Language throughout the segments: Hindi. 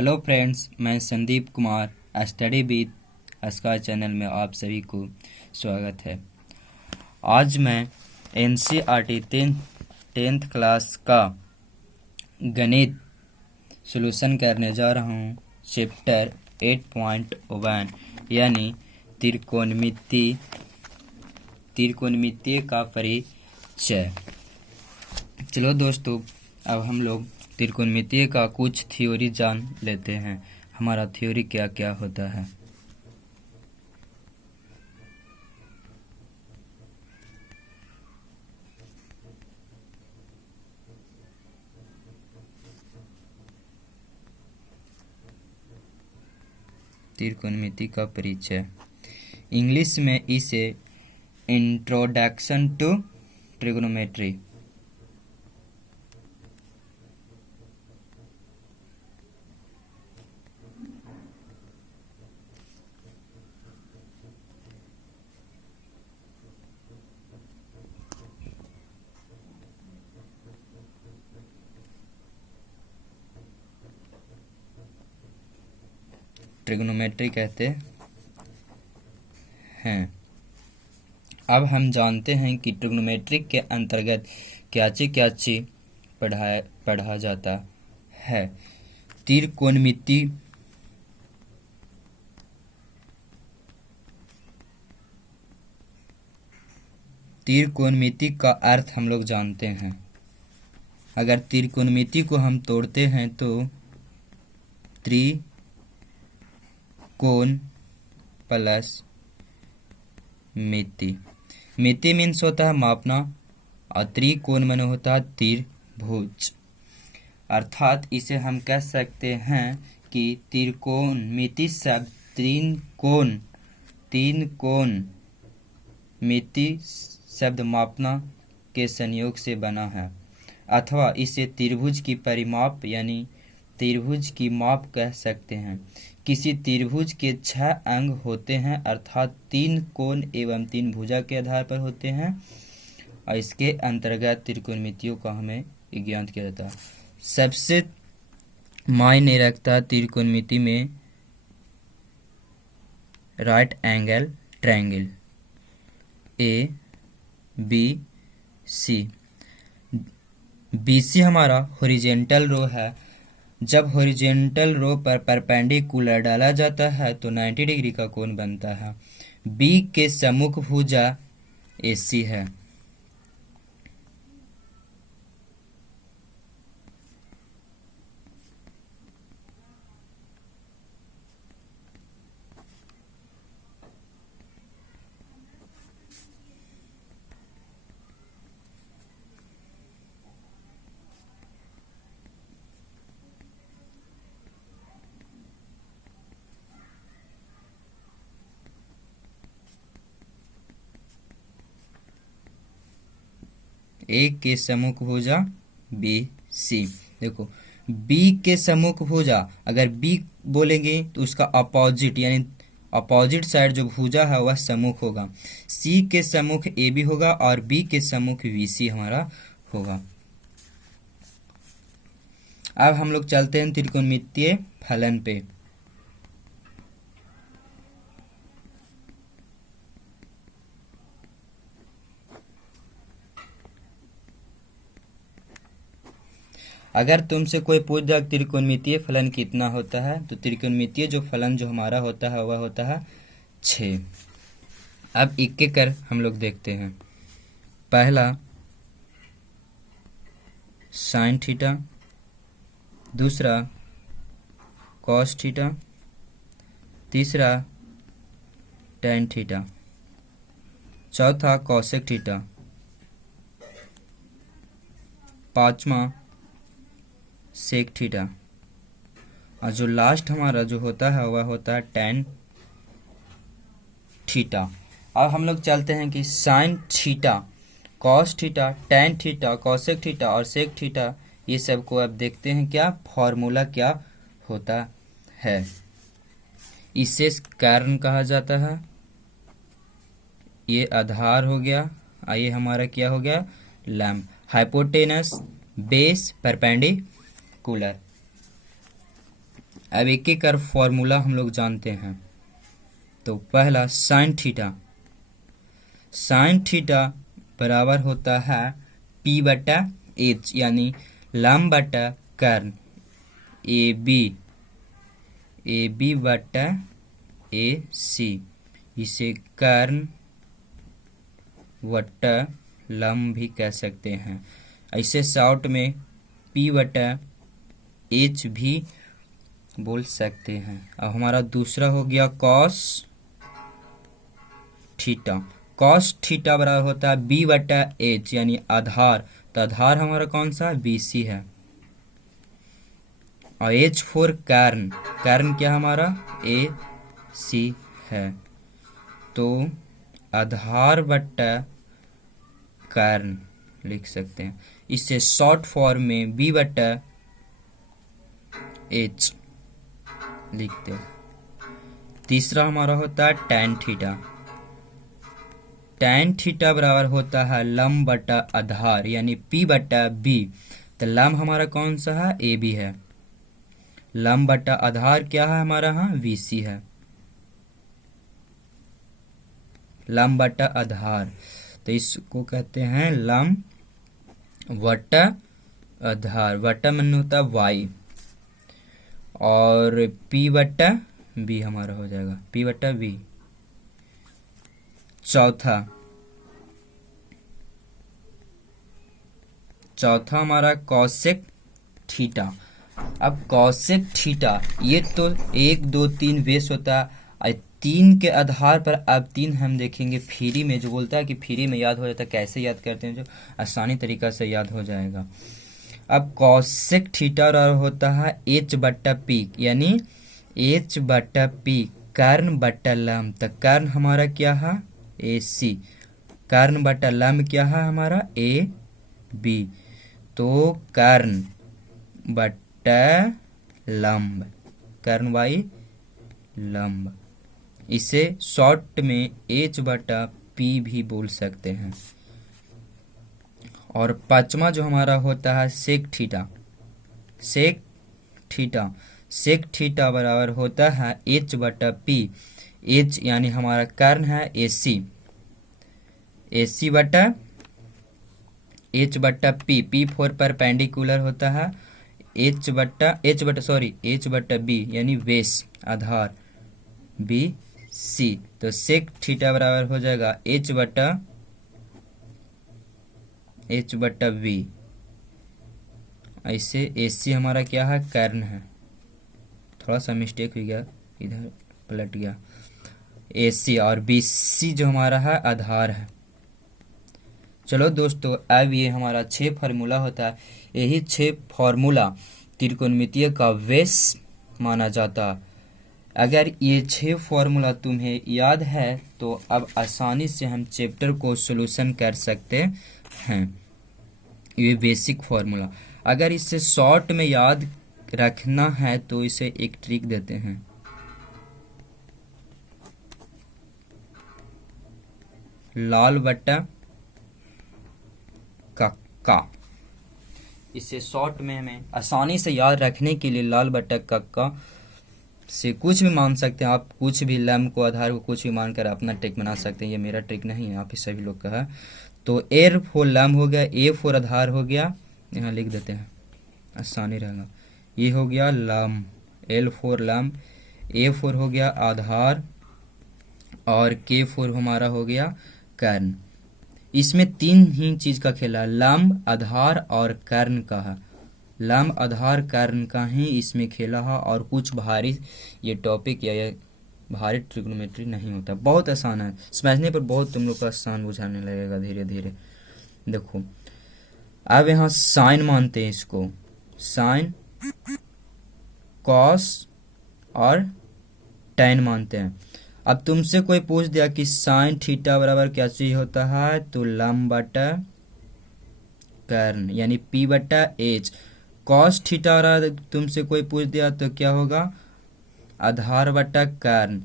हेलो फ्रेंड्स, मैं Sandeep Kumar study with sky channel में आप सभी को स्वागत है। आज मैं एनसीईआरटी टेंथ क्लास का गणित सॉल्यूशन करने जा रहा हूँ। चैप्टर 8.1 यानी त्रिकोणमिति का परिचय। चलो दोस्तों, अब हम लोग त्रिकोणमिति का कुछ थ्योरी जान लेते हैं। हमारा थ्योरी क्या क्या होता है। त्रिकोणमिति का परिचय, इंग्लिश में इसे इंट्रोडक्शन टू ट्रिग्नोमेट्री कहते हैं। अब हम जानते हैं कि ट्रिग्नोमेट्री के अंतर्गत क्या चीज पढ़ा जाता है। त्रिकोणमिति का अर्थ हम लोग जानते हैं। अगर त्रिकोणमिति को हम तोड़ते हैं तो त्रिकोण प्लस मिति मीन्स होता है मापना, और त्रिकोण माने होता है त्रिभुज। अर्थात इसे हम कह सकते हैं कि त्रिकोणमिति शब्द तीन कोण मिति शब्द मापना के संयोग से बना है, अथवा इसे त्रिभुज की परिमाप यानी त्रिभुज की माप कह सकते हैं। किसी त्रिभुज के 6 अंग होते हैं, अर्थात 3 कोण एवं 3 भुजा के आधार पर होते हैं, और इसके अंतर्गत त्रिकोणमितियों का हमें ज्ञान किया जाता है। सबसे मायने रखता है त्रिकोणमिति में right angle triangle ABC। BC हमारा हॉरिजॉन्टल रो है। जब हॉरिजॉन्टल रो पर परपेंडिकुलर डाला जाता है तो 90 डिग्री का कोण बनता है। B के सम्मुख भुजा AC है। A के सम्मुख भुजा BC। देखो, B के सम्मुख भुजा, अगर B बोलेंगे तो उसका अपोजिट यानी अपोजिट साइड जो भुजा है वह सम्मुख होगा। C के सम्मुख AB होगा और B के सम्मुख BC हमारा होगा। अब हम लोग चलते हैं त्रिकोणमितीय फलन पे। अगर तुमसे कोई पूछ दे त्रिकोणमितीय फलन कितना होता है, तो त्रिकोणमितीय जो फलन जो हमारा होता है वह होता है 6। अब एक एक कर हम लोग देखते हैं। पहला साइन थीटा, दूसरा कॉस थीटा, तीसरा टैन थीटा, चौथा कॉसेक थीटा, पांचवा सेक थीटा, और जो लास्ट हमारा जो होता है वह होता है टैन थीटा। अब हम लोग चलते हैं कि sine theta, cos theta, tan theta, cosec theta और सेक थीटा, ये सब को अब देखते हैं क्या फॉर्मूला क्या होता है। इसे कारण कहा जाता है। ये आधार हो गया, ये हमारा क्या हो गया लैम्प। Hypotenuse, base, perpendicular. अब एक एक कर फॉर्मूला हम लोग जानते हैं। तो पहला साइन थीटा, साइन थीटा बराबर होता है पी बटा एच, यानी लंब बटा कर्ण, ए बी बटा ए सी, इसे कर्ण वटा लंब भी कह सकते हैं। ऐसे शॉर्ट में पी बटा एच भी बोल सकते हैं। अब हमारा दूसरा हो गया कॉस थीटा, कॉस थीटा बराबर होता है बी बटा एच, यानी आधार, तो आधार हमारा कौन सा बी सी है। और एच फोर कर्ण, कर्ण क्या हमारा ए सी है, तो आधार बटा कर्ण लिख सकते हैं। इसे शॉर्ट फॉर्म में बी बटा एच लिखते हैं। तीसरा हमारा होता है टैन थीटा, टैन थीटा बराबर होता है लंब बटा आधार, यानी पी बटा बी, तो लंब हमारा कौन सा है ए बी है, लंब बटा आधार क्या है हमारा यहाँ वी सी है, लंब बटा आधार, तो इसको कहते हैं लंब वटा आधार, वटा मन होता है वाई, और पी बटा बी हमारा हो जाएगा पी बटा बी। चौथा हमारा कॉसेक थीटा। अब कॉसेक थीटा ये तो 1 2 3 बेस होता है, 3 के आधार पर अब 3 हम देखेंगे फ्री में, जो बोलता है कि फ्री में याद हो जाता है, कैसे याद करते हैं जो आसानी तरीका से याद हो जाएगा। अब कॉसेक थीटा होता है एच बट्टा पी, यानी एच बट्टा पी कर्ण बट्टा लंब, तो कर्ण हमारा क्या है ए सी, कर्ण बट्टा लंब क्या है हमारा ए बी, तो कर्ण बट्टा लंब, कर्ण बाई लंब, इसे शॉर्ट में एच बटा पी भी बोल सकते हैं। और पांचवा जो हमारा होता है sec theta, sec theta, sec theta बराबर होता है एच बटा पी, एच यानी हमारा कर्ण है ए सी बटा एच बटा पी, पी फोर परपेंडिकुलर होता है एच बटा बी, यानी बेस आधार बी सी, तो सेक थीटा बराबर हो जाएगा एच बटा बी। ऐसे ए सी हमारा क्या है कर्ण है, थोड़ा सा मिस्टेक हो गया इधर पलट गया, ए सी, और बी सी जो हमारा है आधार है। चलो दोस्तों, अब ये हमारा 6 फार्मूला होता है, यही 6 फार्मूला त्रिकोणमितीय का बेस माना जाता। अगर ये 6 फार्मूला तुम्हें याद है तो अब आसानी से हम चैप्टर को सॉल्यूशन कर सकते हैं। ये बेसिक फार्मूला, अगर इसे शॉर्ट में याद रखना है तो इसे एक ट्रिक देते हैं। लाल बट्टा कक्का, इसे शॉर्ट में हमें आसानी से याद रखने के लिए लाल बट्टा कक्का से कुछ भी मान सकते हैं आप, कुछ भी लंब को आधार को कुछ भी मानकर अपना ट्रिक बना सकते हैं। ये मेरा ट्रिक नहीं है, आप ही सभी लोग का है। तो ए फोर लंब हो गया, ए फोर आधार हो गया, यहाँ लिख देते हैं आसानी रहेगा। ये हो गया लंब, एल फोर लंब, ए फोर हो गया आधार, और के फोर हमारा हो गया कर्ण। इसमें 3 ही चीज का खेला, लंब आधार और कर्ण का है, लंब आधार कर्ण का ही इसमें खेला है, और कुछ भारी ये टॉपिक या ये भारी ट्रिग्नोमेट्री नहीं होता, बहुत आसान है, समझने पर बहुत तुम लोग को आसान बुझाने लगेगा धीरे धीरे। देखो अब यहाँ साइन मानते हैं इसको, साइन कॉस और टैन मानते हैं। अब तुमसे कोई पूछ दिया कि साइन थीटा बराबर क्या चीज होता है, तो लंब बटा कर्ण यानी पी बटा एच। कॉस थीटा बराबर तुमसे कोई पूछ दिया तो क्या होगा, आधार बटा कर्ण।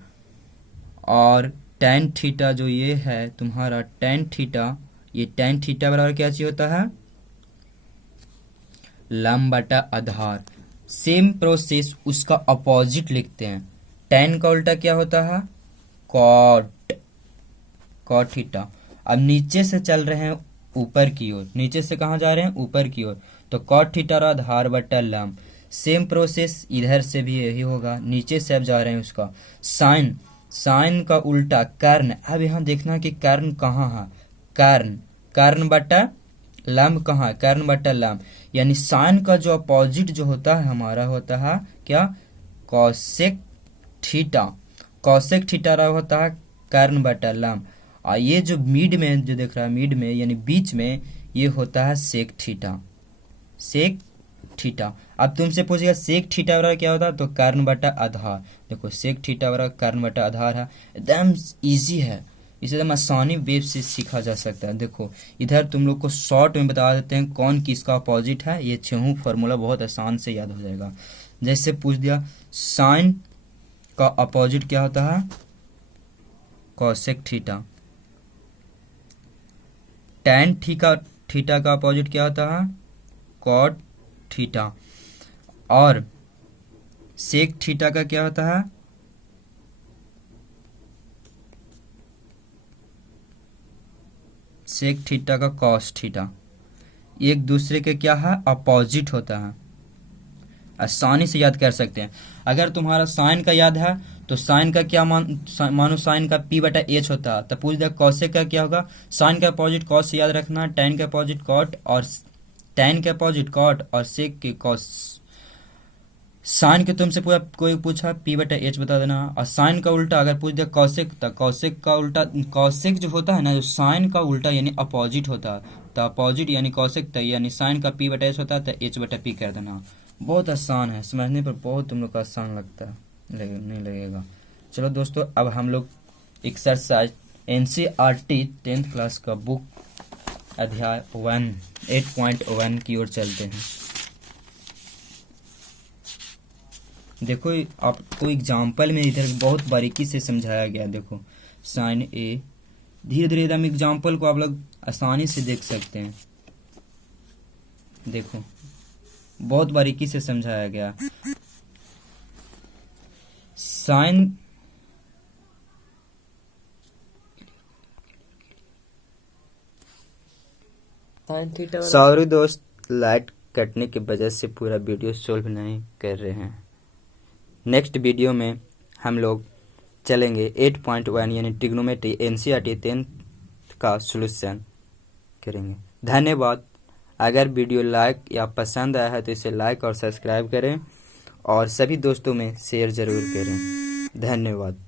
और टैन थीटा जो ये है तुम्हारा टैन थीटा, ये टैन थीटा बराबर क्या चीज होता है, लंब बटा आधार। सेम प्रोसेस उसका अपोजिट लिखते हैं। tan का उल्टा क्या होता है? Cot, cot theta. अब नीचे से चल रहे हैं ऊपर की ओर, नीचे से कहाँ जा रहे हैं? ऊपर की ओर, तो कॉट थीटा और आधार बट्टा लैम्ब। सेम प्रोसेस इधर से भी यही होगा, नीचे से अब जा रहे हैं उसका साइन, साइन का उल्टा कर्ण। अब यहाँ देखना कि कर्ण कहाँ है? कर्ण, कर्ण बट्टा लंब कहाँ है? कर्ण बट्टा लंब। यानी साइन का जो अपोजिट जो होता है हमारा होता है क्या? कॉसेक थीटा, कॉसेक थीटा रहा होता है कर्ण बटा लंब। और ये जो मिड में जो देख रहा है, मिड में यानी बीच में, ये होता है सेक थीटा, सेक थीटा। अब तुमसे पूछेगा सेक थीटा बराबर क्या होता है? तो कर्ण बटा आधार। देखो सेक थीटा बराबर कर्ण बटा आधार है, एकदम इजी है, इसे एकदम आसानी वेब से सीखा जा सकता है। देखो इधर तुम लोग को शॉर्ट में बता देते हैं कौन किसका अपोजिट है, ये छह फार्मूला बहुत आसान से याद हो जाएगा। जैसे पूछ दिया साइन का अपोजिट क्या होता है? Cosec theta. Tan theta, theta का अपोजिट क्या होता है? Cot theta. और सेक थीटा का क्या होता है? सेक थीटा का कॉस थीटा। एक दूसरे के क्या है? अपोजिट होता है, आसानी से याद कर सकते हैं। अगर तुम्हारा साइन का याद है तो साइन का क्या मानो साइन का पी बटा एच होता है, तो पूछ दिया कॉसेक का क्या होगा? साइन का अपोजिट कॉस से याद रखना, टैन का अपोजिट कॉट, और टैन के अपोजिट कॉट और सेक के कॉस। साइन के तुमसे पूरा कोई पूछा पी बटा एच बता देना। और साइन का उल्टा अगर पूछ दिया कॉसेक, तो कॉसेक का उल्टा, कॉसेक जो होता है ना, जो साइन का उल्टा यानी अपोजिट होता है, तो अपोजिट यानी कॉसेक, तो यानी साइन का पी बटा एच होता है, तो एच बटा पी कर देना। बहुत आसान है, समझने पर बहुत तुम लोग को आसान लगता है, नहीं लगेगा। चलो दोस्तों, अब हम लोग एक्सरसाइज एनसीईआरटी 10th क्लास का बुक अध्याय 1 8.1 की ओर चलते हैं। देखो आपको एग्जाम्पल में इधर बहुत बारीकी से समझाया गया। देखो साइन ए, धीरे धीरे एकदम एग्जाम्पल को आप लोग आसानी से देख सकते हैं। देखो बहुत बारीकी से समझाया गया। साइन थीटा सॉरी दोस्त, लाइट कटने की वजह से पूरा वीडियो सोल्व नहीं कर रहे हैं। नेक्स्ट वीडियो में हम लोग चलेंगे 8.1 यानी ट्रिग्नोमेट्री एनसीईआरटी 10th का सॉल्यूशन करेंगे। धन्यवाद। अगर वीडियो लाइक या पसंद आया है तो इसे लाइक और सब्सक्राइब करें और सभी दोस्तों में शेयर ज़रूर करें। धन्यवाद।